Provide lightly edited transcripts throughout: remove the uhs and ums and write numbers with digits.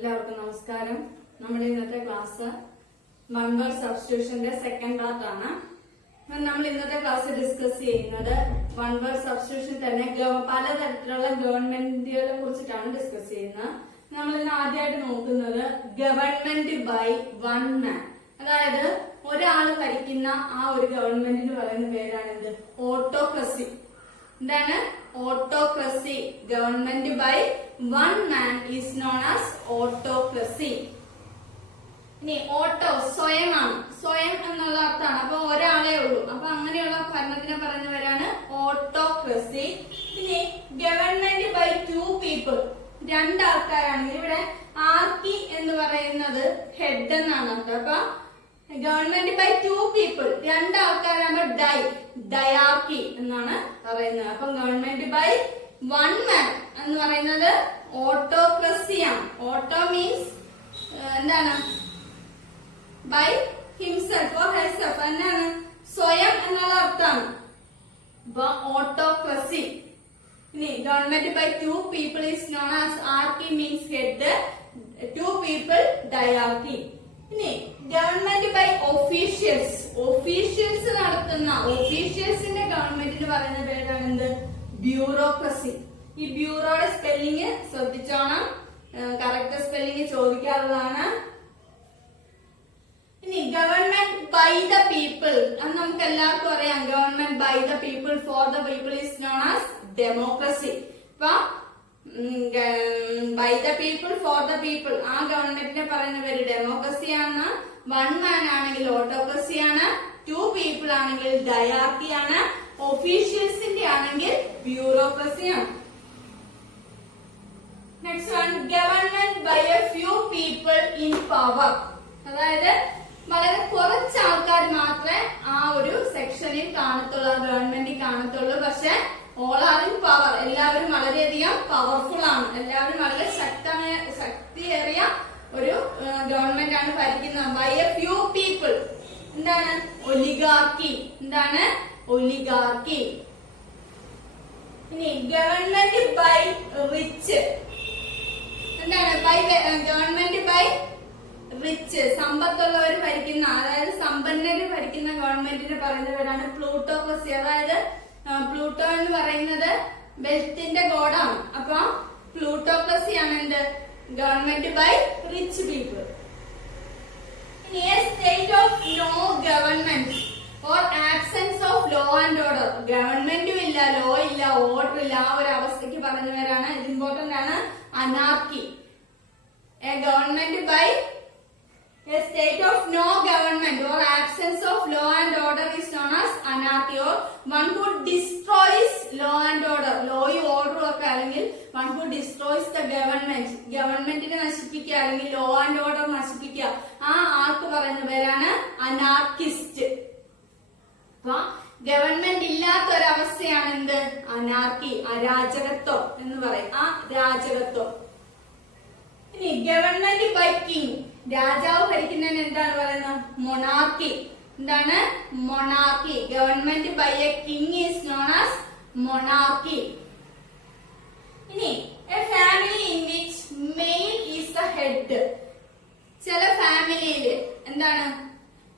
എല്ലാവർക്കും നമസ്കാരം. നമ്മുടെ ഇന്നത്തെ ക്ലാസ് വൺ വേർഡ് സബ്സ്റ്റിറ്റ്യൂഷന്റെ സെക്കൻഡ് പാർട്ട് ആണ്. നമ്മൾ ഇന്നത്തെ ക്ലാസ് ഡിസ്കസ് ചെയ്യുന്നത് വൺ വേർഡ് സബ്സ്റ്റിറ്റ്യൂഷൻ തന്നെ പലതരത്തിലുള്ള ഗവൺമെന്റുകളെ കുറിച്ചിട്ടാണ് ഡിസ്കസ് ചെയ്യുന്നത്. നമ്മൾ ഇന്ന് ആദ്യമായിട്ട് നോക്കുന്നത് ഗവൺമെന്റ് ബൈ വൺ മാൻ, അതായത് ഒരാൾ ഭരിക്കുന്ന ആ ഒരു ഗവൺമെന്റിന് പറയുന്ന പേരാണിത് ഓട്ടോക്രസി. എന്താണ് autocracy? Government by one man is known as autocracy. ഇനി ഓട്ടോ സ്വയമാണ്, സ്വയം എന്നുള്ള അർത്ഥമാണ്. അപ്പൊ ഒരാളെ ഉള്ളൂ, അപ്പൊ അങ്ങനെയുള്ള ഭരണത്തിനെ പറയുന്നവരാണ് ഓട്ടോക്രസി. ഇനി ഗവൺമെന്റ് ബൈ ടു പീപ്പിൾ, രണ്ടാൾക്കാരാണെങ്കിൽ ഇവിടെ ആർക്കി എന്ന് പറയുന്നത് ഹെഡ് എന്നാണ് അർത്ഥം. അപ്പൊ ഗവൺമെന്റ് ബൈ ടു പീപ്പിൾ, രണ്ടാൾക്കാരാകുമ്പോ ഡയാർക്കി എന്നാണ് പറയുന്നത്. അപ്പൊ ഗവൺമെന്റ് ബൈ വൺ മാൻ എന്ന് പറയുന്നത് ഓട്ടോക്രസിയാണ്. ഓട്ടോ മീൻസ് എന്താണ്? ബൈ ഹിംസെൽഫ് ഓർ ഹെർസെൽഫ്, എന്താണ്? സ്വയം എന്നുള്ള അർത്ഥമാണ്. അപ്പൊ ഓട്ടോക്രസി. ഇനി government by two people is known as archy means head, two people diarchy. ഇനി ഗവൺമെന്റ് ബൈ ഒഫീഷ്യൽസ്, ഒഫീഷ്യൽസ് നടത്തുന്ന ഒഫീഷ്യൽസിന്റെ ഗവൺമെന്റിന് പറയുന്ന പേരാണ് എന്ത്? ബ്യൂറോക്രസി. ഈ ബ്യൂറോയുടെ സ്പെല്ലിംഗ് ശ്രദ്ധിച്ചോണം, കറക്റ്റ് സ്പെല്ലിംഗ് ചോദിക്കാറുള്ളതാണ്. ഇനി ഗവൺമെന്റ് ബൈ ദ പീപ്പിൾ, അത് നമുക്ക് എല്ലാവർക്കും അറിയാം. Government by the people for the people is known as democracy. ഇപ്പൊ by the people for the people, ആ ഗവൺമെന്റിനെ പറയുന്ന പേര് ഡെമോക്രസി ആണ്. വൺ മാൻ ആണെങ്കിൽ ഓട്ടോക്രസി ആണ്, ടു പീപ്പിൾ ആണെങ്കിൽ ഡയാർക്കി ആണ്, ഒഫീഷ്യൽസിന്റെ ആണെങ്കിൽ ബ്യൂറോക്രസി ആണ്. Next one government by a few people in power, അതായത് വളരെ കുറച്ച് ആൾക്കാർ മാത്രമേ ആ ഒരു സെക്ഷനിൽ കാണത്തുള്ളൂ, ഗവൺമെന്റിൽ കാണത്തുള്ളൂ. പക്ഷെ ഓൾ ആർ ഇൻ പവർ, എല്ലാവരും വളരെയധികം പവർഫുൾ ആണ്, എല്ലാവരും വളരെ ശക്തിയേറിയ ഒരു ഗവൺമെന്റ് ആണ് ഭരിക്കുന്നത്. ബൈ എ ഫ്യൂ പീപ്പിൾ, എന്താണ്? ഒലിഗാർക്കി. എന്താണ്? ഒലിഗാർക്കി. ഇനി ഗവൺമെന്റ് ബൈ റിച്ച്, എന്താണ്? ഗവൺമെന്റ് ബൈ റിച്ച്, സമ്പത്തുള്ളവർ ഭരിക്കുന്ന, അതായത് സമ്പന്നര് ഭരിക്കുന്ന ഗവൺമെന്റിനെ പറയുന്നവരാണ് പ്ലൂട്ടോക്രസി. അതായത് പ്ലൂട്ടോ എന്ന് പറയുന്നത് വെൽത്തിന്റെ ഗോഡാണ്. അപ്പൊ പ്ലൂട്ടോക്രസി ആണ് എന്ത്? Government by rich people. ഇനി a state of no government or absence of law and order, ഗവൺമെന്റും ഇല്ല, ലോ ഇല്ല, ഓർഡർ ഇല്ല, ആ ഒരു അവസ്ഥയ്ക്ക് പറഞ്ഞവരാണ്, ഇത് ഇമ്പോർട്ടന്റ് ആണ്, anarchy. A government by a state of no government or absence of law and order is known as anarchy, or one who destroys law and order, law order ഒക്കെ അല്ലെങ്കിൽ one who destroys the government, ഗവൺമെന്റിനെ നശിപ്പിക്കുക അല്ലെങ്കിൽ law and order നശിപ്പിക്കുക, ആ ആൾക്ക് പറയുന്ന പേരാണ് അനാർക്കിസ്റ്റ്. അപ്പൊ ഗവൺമെന്റ് ഇല്ലാത്ത ഒരവസ്ഥയാണ് എന്ത്? അനാർക്കി, അരാജകത്വം എന്ന് പറയും, ആ രാജകത്വം. ഇനി ഗവൺമെന്റ് ബൈ കിങ്, രാജാവ് ഭരിക്കുന്നതിന് എന്താണ് പറയുന്നത്? മൊണാർക്കി. എന്താണ്? Monarchy. Government by a king is known as monarchy. ഇനി a family in which male is the head, ചില ഫാമിലിയില് എന്താണ്?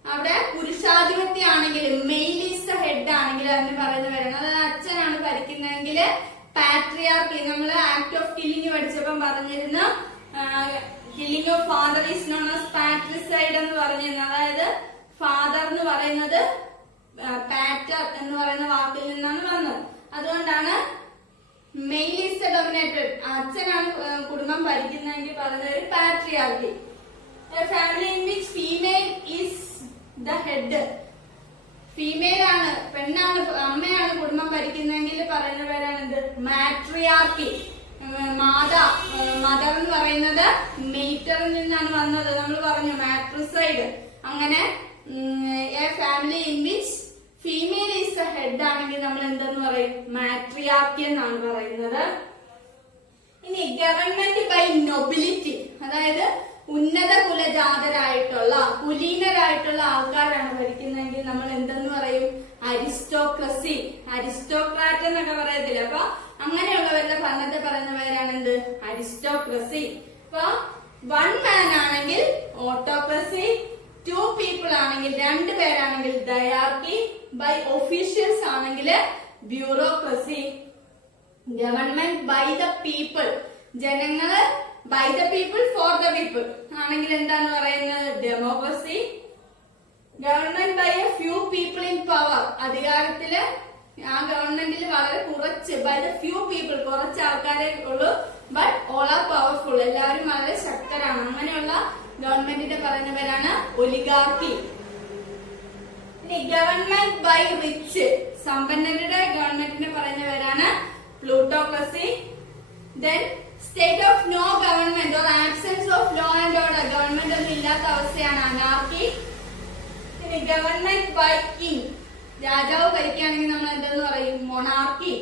അവിടെ പുരുഷാധിപത്യം ആണെങ്കിൽ, മെയിൽ ഈസ് ദ ഹെഡ് ആണെങ്കിൽ അതിന് പറയുന്നവരാണ്, അതായത് അച്ഛനാണ് ഭരിക്കുന്നതെങ്കിൽ പാട്രിയാർക്കി. നമ്മള് ആക്ട് ഓഫ് കില്ലിംഗ് പഠിച്ചപ്പം പറഞ്ഞിരുന്നു, killing of father is known as patricide എന്ന് പറഞ്ഞിരുന്നു. അതായത് ഫാദർ എന്ന് പറയുന്നത് പാറ്റർ എന്ന് പറയുന്ന വാക്കിൽ നിന്നാണ് വന്നത്. അതുകൊണ്ടാണ് മെയിൽ ഈസ് ദ ഡോമിനേറ്റഡ്, അച്ഛനാണ് കുടുംബം ഭരിക്കുന്നതെങ്കിൽ പറയുന്ന ഒരു patriarchy. Family in which female is the head, female ആണ്, പെണ്ണാണ്, അമ്മയാണ് കുടുംബം ഭരിക്കുന്നതെങ്കിൽ പറയുന്ന പേരാണ് എന്ത്? മാട്രിയാർക്കി. മദർ എന്ന് പറയുന്നത് മെയ്റ്ററിൽ നിന്നാണ് വന്നത്, നമ്മൾ പറഞ്ഞു മാട്രിസൈഡ്. അങ്ങനെ A family in which female is the head ആണെങ്കിൽ നമ്മൾ എന്തെന്ന് പറയും? മാട്രിയാർക്കി എന്നാണ് പറയുന്നത്. ഇനി ഗവൺമെന്റ് ബൈ നൊബിലിറ്റി, അതായത് ഉന്നത കുലജാതരായിട്ടുള്ള കുലീനരായിട്ടുള്ള ആൾക്കാരാണ് ഭരിക്കുന്നതെങ്കിൽ നമ്മൾ എന്തെന്ന് പറയും? അരിസ്റ്റോക്രസി, അരിസ്റ്റോക്രാറ്റ് എന്നൊക്കെ പറയത്തില്ല. അപ്പൊ അങ്ങനെയുള്ളവരുടെ ഭരണത്തെ പറയുന്നവരാണ് എന്ത്? അരിസ്റ്റോക്രസി. അപ്പൊ വൺ മാൻ ആണെങ്കിൽ ഓട്ടോക്രസി, ടു പീപ്പിൾ ആണെങ്കിൽ 2 പേരാണെങ്കിൽ ഡയാർക്കി, ബൈ ഒഫീഷ്യൽസ് ആണെങ്കിൽ bureaucracy. Government by the people, ജനങ്ങള് by the people for the people ആണെങ്കിൽ എന്താണ് പറയുന്നത്? Democracy. Government by a few people in power, അധികാരത്തില് ആ ഗവൺമെന്റിൽ വളരെ കുറച്ച്, ബൈ ദ ഫ്യൂ പീപ്പിൾ കുറച്ച് ആൾക്കാരെ ഉള്ളൂ, ബട്ട് ഓൾ ആർ പവർഫുൾ, എല്ലാവരും വളരെ ശക്തരാണ്. അങ്ങനെയുള്ള ഗവൺമെന്റിന്റെ പറയുന്ന പേരാണ് ഒലിഗാർക്കി. ഇനി ഗവൺമെന്റ് ബൈ റിച്ച്, സമ്പന്നരുടെ ഗവൺമെന്റിന്റെ പറയുന്ന പേരാണ് plutocracy. Then state of no government or absence of law and order, government ഒന്നും ഇല്ലാത്ത അവസ്ഥയാണ് അനാർക്കി. ഇനി ഗവൺമെന്റ് ബൈ കിങ്, രാജാവ് ഭരിക്കുകയാണെങ്കിൽ നമ്മൾ എന്തെന്ന് പറയും? മൊണാർക്കി.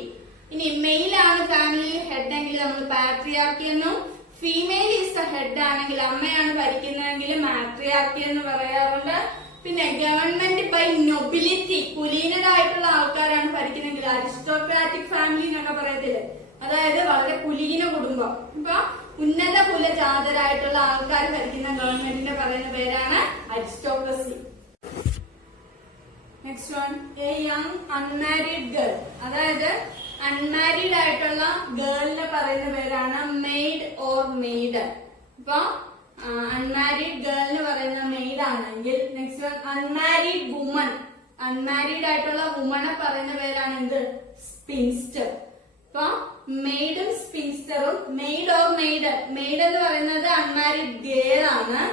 ഇനി മെയിൽ ആണ് ഫാമിലി ഹെഡ് എങ്കിൽ നമ്മൾ പാട്രിയാർക്കി എന്നും, ഫീമെയിൽ ഈസ് ദ ഹെഡ് ആണെങ്കിൽ അമ്മയാണ് ഭരിക്കുന്നതെങ്കിൽ മാട്രിയാർക്കി എന്ന് പറയാറുണ്ട്. പിന്നെ ഗവൺമെന്റ് ബൈ നൊബിലിറ്റി, കുലീനരായിട്ടുള്ള ആൾക്കാരാണ് ഭരിക്കുന്നതെങ്കിൽ അരിസ്റ്റോക്രാറ്റിക് ഫാമിലി എന്നൊക്കെ പറയത്തില്ലേ, അതായത് വളരെ കുലീന കുടുംബം, ഇപ്പൊ ഉന്നത കുലജാതരായിട്ടുള്ള ആൾക്കാർ ഭരിക്കുന്ന ഗവൺമെന്റിന്റെ പറയുന്ന പേരാണ് aristocracy. Next one, A young unmarried girl, അതായത് അൺമാരീഡ് ആയിട്ടുള്ള ഗേളിനെ പറയുന്ന പേരാണ് മെയ്ഡ് ഓർ മെയ്ഡ്. ഇപ്പൊ അൺമാരീഡ് ഗേളിന് പറയുന്ന മെയ്ഡ് ആണെങ്കിൽ next one unmarried woman, unmarried ആയിട്ടുള്ള വുമനെ പറയുന്ന പേരാണ് എന്ത്? സ്പിൻസ്റ്റർ. ഇപ്പൊ മെയ്ഡും സ്പിൻസ്റ്ററും മെയ്ഡ് ഓർ മെയ്ഡ്, മെയ്ഡ് എന്ന് പറയുന്നത് അൺമാരീഡ് ഗേൾ ആണ്,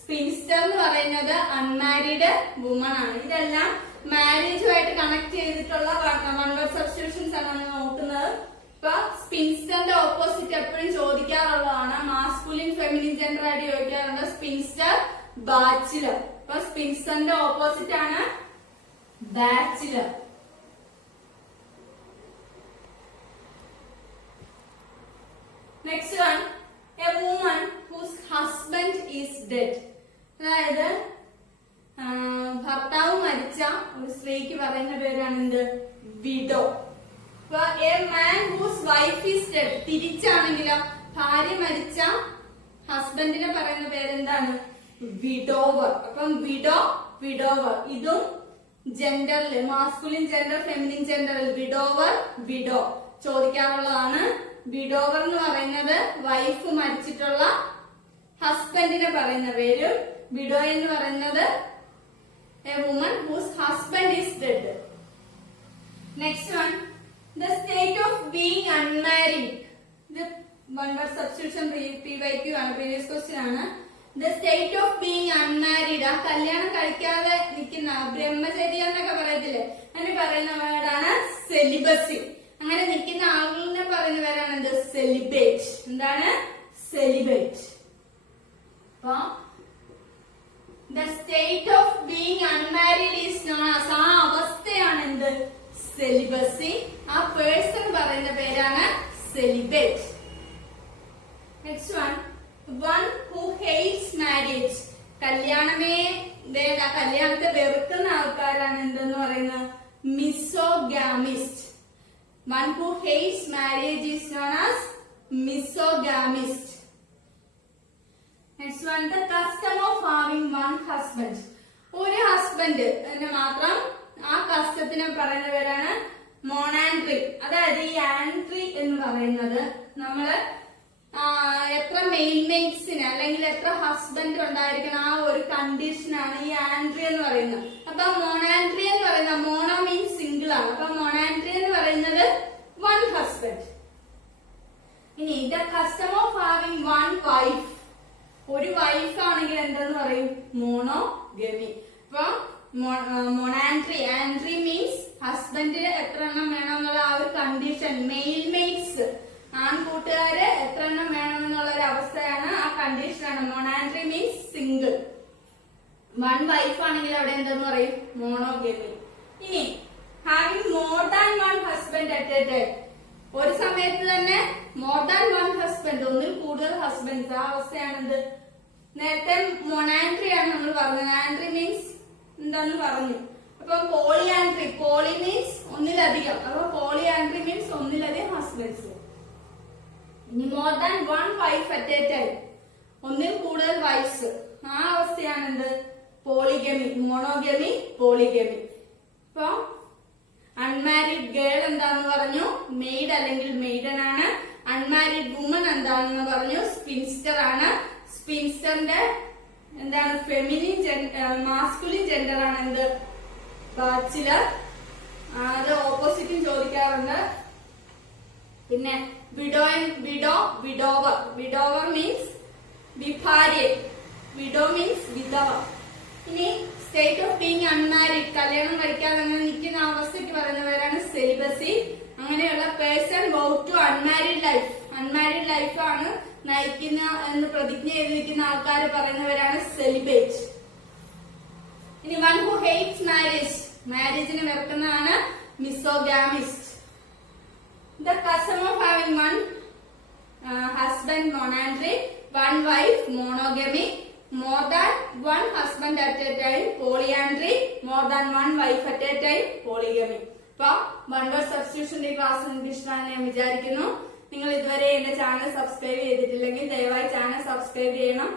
സ്പിൻസ്റ്റർ എന്ന് പറയുന്നത് അൺമാരീഡ് വുമൺ ആണ്. ഇതെല്ലാം മാരേജുമായിട്ട് കണക്ട് ചെയ്തിട്ടുള്ള വൺ വേർഡ് സബ്സ്റ്റിറ്റ്യൂഷൻസ് ആണ് നമ്മൾ നോക്കുന്നത്. ഇപ്പൊ സ്പിൻസ്റ്ററിന്റെ ഓപ്പോസിറ്റ് എപ്പോഴും ചോദിക്കാറുള്ളതാണ്, മാസ്കുലിൻ ഫെമിനിൻ ജെൻഡർ ആയിട്ട് ചോദിക്കാറുണ്ട്. Spinster, bachelor. ഇപ്പൊ സ്പിൻസ്റ്ററിന്റെ ഓപ്പോസിറ്റ് ആണ് bachelor. Next one, a woman whose husband is dead, അതായത് ഭർത്താവ് മരിച്ച ഒരു സ്ത്രീക്ക് പറയുന്ന പേരാണ് എന്ത്? വിഡോ. ഇപ്പൊ a man whose wife is dead, തിരിച്ചാണെങ്കിലോ ഭാര്യ മരിച്ച ഹസ്ബൻഡിനെ പറയുന്ന പേരെന്താണ്? വിഡോവർ. അപ്പം വിഡോ, വിഡോവർ. ഇതും ജെൻഡറില് മാസ്കുലിൻ ജെൻഡർ ഫെമിനിൻ ജെൻഡറിൽ വിഡോവർ, വിഡോ ചോദിക്കാറുള്ളതാണ്. വിഡോവർ എന്ന് പറയുന്നത് വൈഫ് മരിച്ചിട്ടുള്ള ഹസ്ബൻഡിനെ പറയുന്ന പേരും, വിഡോ എന്ന് പറയുന്നത് a woman whose husband is dead. Next one, the state of being unmarried. The one word substitution PYQ ആണ്, previous question ആണ്. The state of being unmarried, ആ കല്യാണം കഴിക്കാതെ നിൽക്കുന്ന ബ്രഹ്മചര്യം എന്നൊക്കെ പറയത്തില്ലേ, അങ്ങനെ പറയുന്ന വേർഡാണ് സെലിബസി. അങ്ങനെ നിൽക്കുന്ന ആളുകളെ പറയുന്ന പേരാണ് എന്ത്? സെലിബേറ്റ്. എന്താണ്? സെലിബേറ്റ്. അപ്പൊ the state of being unmarried is known as, ആ അവസ്ഥയാണ് എന്ത്? സെലിബസി. ആ പേഴ്സൺ പറയുന്ന പേരാണ് celibate. Next one, one who hates marriage, കല്യാണമേ വേണ്ട, കല്യാണത്തെ വെറുക്കുന്ന ആൾക്കാരാണ് എന്തെന്ന് പറയുന്നത്? Misogamist. One who hates marriage is known as misogamist. Next one, the custom of having one husband. ഒരു ഹസ്ബൻഡ് എന്ന് മാത്രം, ആ കസ്റ്റത്തിനെ പറയുന്ന പേരാണ് മോണാൻട്രി. അതായത് ഈ ആൻട്രി എന്ന് പറയുന്നത് നമ്മള് എത്ര മെയിൽമേറ്റ്സിന് അല്ലെങ്കിൽ എത്ര ഹസ്ബൻഡ് ഉണ്ടായിരിക്കണം ആ ഒരു കണ്ടീഷനാണ് ഈ ആൻട്രി എന്ന് പറയുന്നത്. അപ്പൊ മോണാൻട്രി എന്ന് പറയുന്നത്, മോണോ മീൻസ് സിംഗിൾ ആണ്, അപ്പൊ മോണാൻട്രി എന്ന് പറയുന്നത് വൺ ഹസ്ബൻഡ്. ഇനി the custom of having one wife, ഒരു വൈഫ് ആണെങ്കിൽ എന്തെന്ന് പറയും? മോണോഗമി. അപ്പൊ മോണാൻട്രി, ആൻട്രി മീൻസ് ഹസ്ബൻഡിന് എത്ര എണ്ണം വേണമെന്നുള്ള ആ ഒരു കണ്ടീഷൻ, മെയിൽമേറ്റ്സ് ആൺകൂട്ടുകാര് എത്ര എണ്ണം വേണമെന്നുള്ള ഒരു അവസ്ഥയാണ്, ആ കണ്ടീഷനാണ്. മോണാൻട്രി മീൻസ് സിംഗിൾ. വൺ വൈഫ് ആണെങ്കിൽ അവിടെ എന്തെന്ന് പറയും? മോണോഗമി. ഇനി having more than one husband at A time, ഒരു സമയത്ത് തന്നെ മോർ ദാൻ വൺ ഹസ്ബൻഡ്, ഒന്നിൽ കൂടുതൽ ഹസ്ബൻഡ്സ്, ആ അവസ്ഥയാണെന്ത്? നേരത്തെ മൊണാൻട്രി ആണ് നമ്മൾ പറഞ്ഞത്, ആൻട്രി മീൻസ് എന്താന്ന് പറഞ്ഞു. അപ്പൊ പോളിയാൻട്രി, പോളി മീൻസ് ഒന്നിലധികം, അപ്പൊ പോളിയാൻട്രി മീൻസ് ഒന്നിലധികം ഹസ്ബൻഡ്സ്. ഇനി more than one wife at A time, ഒന്നിൽ കൂടുതൽ വൈഫ്സ്, ആ അവസ്ഥയാണ് എന്ത്? പോളിഗമി. Monogamy, polygamy. ഇപ്പൊ അൺമാരീഡ് ഗേൾ എന്താണെന്ന് പറഞ്ഞു? മെയ്ഡ് അല്ലെങ്കിൽ മെയ്ഡൻ ആണ്. അൺമാരീഡ് വുമൺ എന്താണെന്ന് പറഞ്ഞു? സ്പിൻസ്റ്റർ ആണ്. സ്പിൻസ്റ്ററിന്റെ എന്താണ്? ഫെമിനിൻ മാസ്കുലിൻ ജെൻഡർ ആണ് എന്ത്? ബാച്ചിലർ. അത് ഓപ്പോസിറ്റും ചോദിക്കാറുണ്ട്. പിന്നെ വിഡോവർ. വിഡോവർ മീൻസ് വിഭാര്യ. വിഡോ മീൻസ് വിധവ. ഇനി സ്റ്റേറ്റ് ഓഫ് ബീങ് അൺമാരീഡ്, കല്യാണം കഴിക്കാതെ അങ്ങനെ നിൽക്കുന്ന അവസ്ഥയ്ക്ക് പറയുന്നവരാണ് സെലിബസി. അങ്ങനെയുള്ള person go to unmarried life. Unmarried ലൈഫാണ് നയിക്കുന്ന എന്ന് പ്രതിജ്ഞ ചെയ്തിരിക്കുന്ന ആൾക്കാർ പറയുന്നവരാണ് സെലിബേറ്റ്. ഇനി വൺ ഹു ഹേറ്റ്സ് മാരേജ്, മാരേജിനെ വെറുക്കുന്നതാണ് misogamist. The custom of having one husband, monandry, one wife, monogamy, more than one husband at a time, polyandry, more than one wife at a time, polygamy. ഇപ്പൊ one word സബ്സ്റ്റിറ്റ്യൂഷന്റെ class നിങ്ങൾക്ക് ഇഷ്ടമാണെന്ന് ഞാൻ വിചാരിക്കുന്നു. നിങ്ങൾ ഇതുവരെ എന്റെ ചാനൽ സബ്സ്ക്രൈബ് ചെയ്തിട്ടില്ലെങ്കിൽ ദയവായി ചാനൽ സബ്സ്ക്രൈബ് ചെയ്യണം.